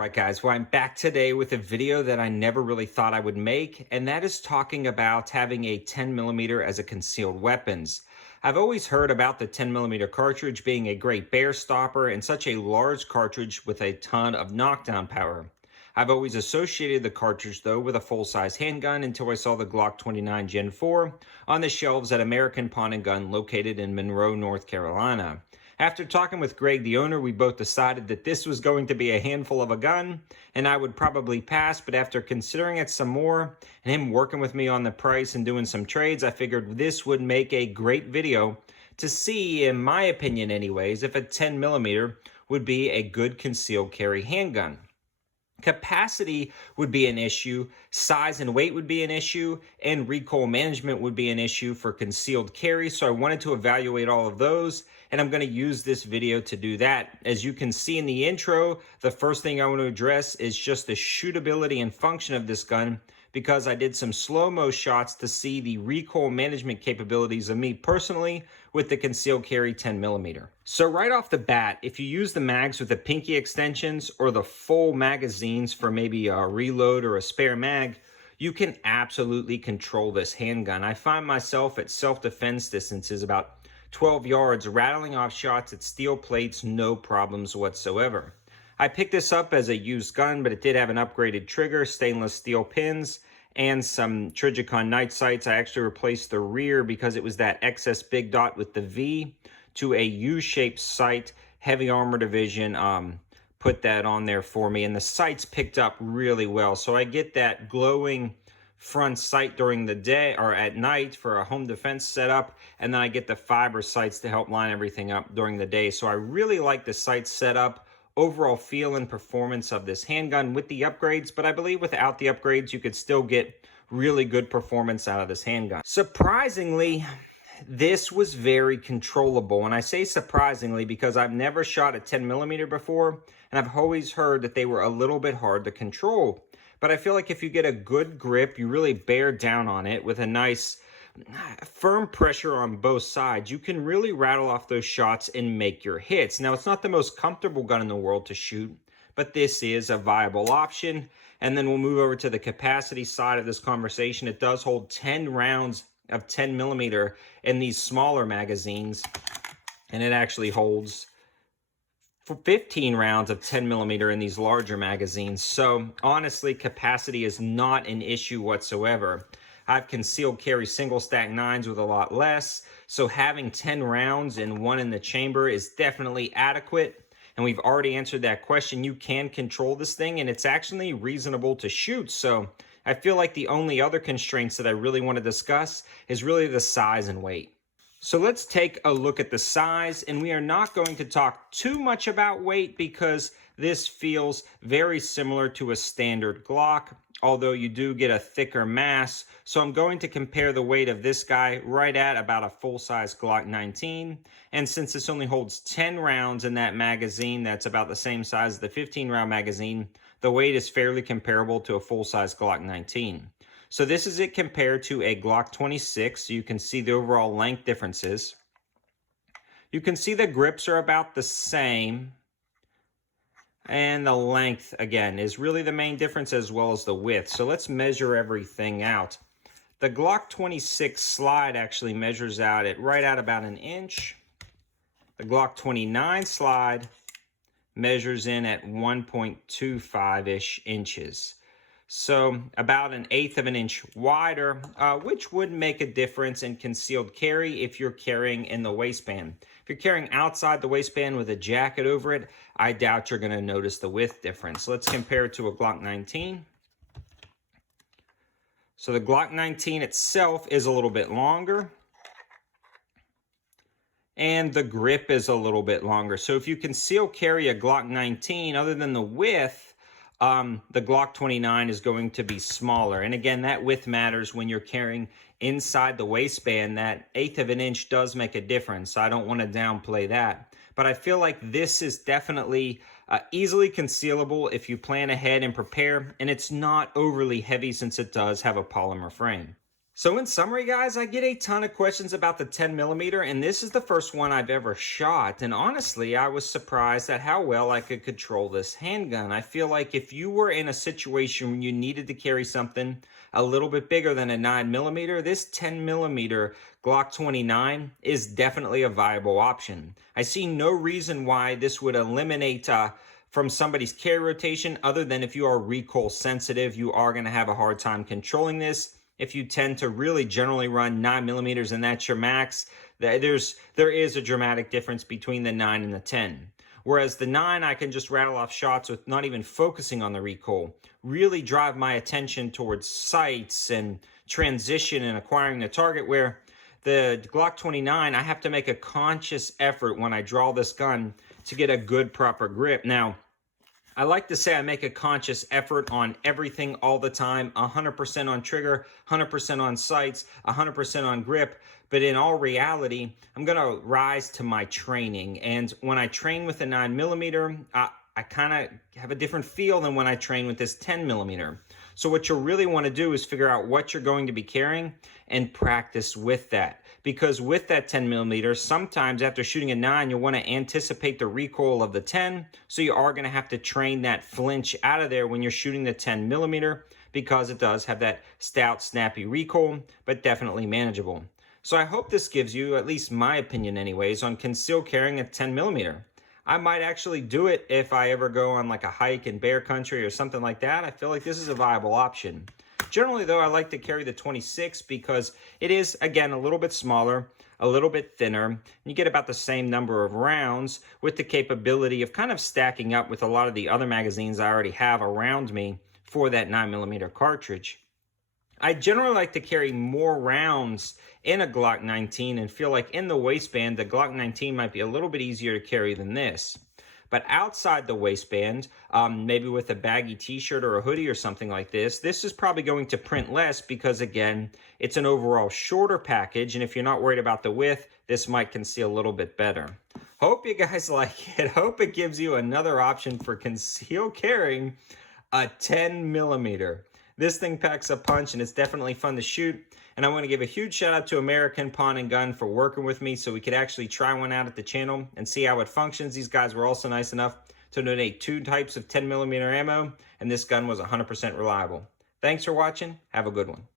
Alright guys, well I'm back today with a video that I never really thought I would make, and that is talking about having a 10mm as a concealed weapons. I've always heard about the 10mm cartridge being a great bear stopper and such a large cartridge with a ton of knockdown power. I've always associated the cartridge though with a full-size handgun until I saw the Glock 29 Gen 4 on the shelves at American Pawn & Gun located in Monroe, North Carolina. After talking with Greg, the owner, we both decided that this was going to be a handful of a gun and I would probably pass, but after considering it some more and him working with me on the price and doing some trades, I figured this would make a great video to see, in my opinion anyways, if a 10mm would be a good concealed carry handgun. Capacity would be an issue, size and weight would be an issue, and recoil management would be an issue for concealed carry. So I wanted to evaluate all of those, and I'm going to use this video to do that. As you can see in the intro, the first thing I want to address is just the shootability and function of this gun, because I did some slow-mo shots to see the recoil management capabilities of me personally with the concealed carry 10mm. So right off the bat, if you use the mags with the pinky extensions or the full magazines for maybe a reload or a spare mag, you can absolutely control this handgun. I find myself at self-defense distances about 12 yards rattling off shots at steel plates, no problems whatsoever. I picked this up as a used gun, but it did have an upgraded trigger, stainless steel pins, and some Trijicon night sights. I actually replaced the rear because it was that excess big dot with the V to a U-shaped sight. Heavy Armor Division put that on there for me, and the sights picked up really well. So I get that glowing front sight during the day or at night for a home defense setup, and then I get the fiber sights to help line everything up during the day. So I really like the sight setup, overall feel and performance of this handgun with the upgrades, but I believe without the upgrades, you could still get really good performance out of this handgun. Surprisingly, this was very controllable, and I say surprisingly because I've never shot a 10mm before, and I've always heard that they were a little bit hard to control. But I feel like if you get a good grip, you really bear down on it with a nice firm pressure on both sides, you can really rattle off those shots and make your hits. Now, it's not the most comfortable gun in the world to shoot, but this is a viable option. And then we'll move over to the capacity side of this conversation. It does hold 10 rounds of 10mm in these smaller magazines, and it actually holds 15 rounds of 10mm in these larger magazines. So honestly, capacity is not an issue whatsoever. I've concealed carry single stack 9s with a lot less, so having 10 rounds and one in the chamber is definitely adequate. And we've already answered that question. You can control this thing, and it's actually reasonable to shoot. So I feel like the only other constraints that I really want to discuss is really the size and weight. So let's take a look at the size, and we are not going to talk too much about weight because this feels very similar to a standard Glock, although you do get a thicker mass. So I'm going to compare the weight of this guy right at about a full-size Glock 19. And since this only holds 10 rounds in that magazine, that's about the same size as the 15-round magazine, the weight is fairly comparable to a full-size Glock 19. So this is it compared to a Glock 26. So you can see the overall length differences. You can see the grips are about the same. And the length, again, is really the main difference as well as the width. So let's measure everything out. The Glock 26 slide actually measures out at right at about an inch. The Glock 29 slide measures in at 1.25-ish inches. So about an eighth of an inch wider, which would make a difference in concealed carry if you're carrying in the waistband. If you're carrying outside the waistband with a jacket over it, I doubt you're going to notice the width difference. Let's compare it to a Glock 19. So the Glock 19 itself is a little bit longer, and the grip is a little bit longer. So if you conceal carry a Glock 19, other than the width, the Glock 29 is going to be smaller. And again, that width matters when you're carrying inside the waistband. That eighth of an inch does make a difference. So I don't want to downplay that. But I feel like this is definitely easily concealable if you plan ahead and prepare. And it's not overly heavy since it does have a polymer frame. So in summary, guys, I get a ton of questions about the 10 millimeter, and this is the first one I've ever shot. And honestly, I was surprised at how well I could control this handgun. I feel like if you were in a situation where you needed to carry something a little bit bigger than a 9 millimeter, this 10 millimeter Glock 29 is definitely a viable option. I see no reason why this would eliminate from somebody's carry rotation, other than if you are recoil sensitive, you are going to have a hard time controlling this. If you tend to really generally run 9 millimeters and that's your max, there is a dramatic difference between the 9 and the 10. Whereas the 9, I can just rattle off shots with not even focusing on the recoil, really drive my attention towards sights and transition and acquiring the target, where the Glock 29, I have to make a conscious effort when I draw this gun to get a good proper grip. Now, I like to say I make a conscious effort on everything all the time, 100% on trigger, 100% on sights, 100% on grip. But in all reality, I'm going to rise to my training. And when I train with a 9 millimeter, I kind of have a different feel than when I train with this 10 millimeter. So what you really want to do is figure out what you're going to be carrying and practice with that. Because with that 10 millimeter, sometimes after shooting a 9, you'll want to anticipate the recoil of the 10. So you are going to have to train that flinch out of there when you're shooting the 10 millimeter, because it does have that stout, snappy recoil, but definitely manageable. So I hope this gives you, at least my opinion anyways, on concealed carrying a 10 millimeter. I might actually do it if I ever go on like a hike in bear country or something like that. I feel like this is a viable option. Generally though, I like to carry the 26 because it is, again, a little bit smaller, a little bit thinner, and you get about the same number of rounds with the capability of kind of stacking up with a lot of the other magazines I already have around me for that 9 millimeter cartridge. I generally like to carry more rounds in a Glock 19 and feel like in the waistband, the Glock 19 might be a little bit easier to carry than this. But outside the waistband, maybe with a baggy t-shirt or a hoodie or something like this is probably going to print less because, again, it's an overall shorter package. And if you're not worried about the width, this might conceal a little bit better. Hope you guys like it. Hope it gives you another option for concealed carrying a 10 millimeter. This thing packs a punch and it's definitely fun to shoot. And I want to give a huge shout out to American Pawn & Gun for working with me so we could actually try one out at the channel and see how it functions. These guys were also nice enough to donate 2 types of 10 millimeter ammo, and this gun was 100% reliable. Thanks for watching. Have a good one.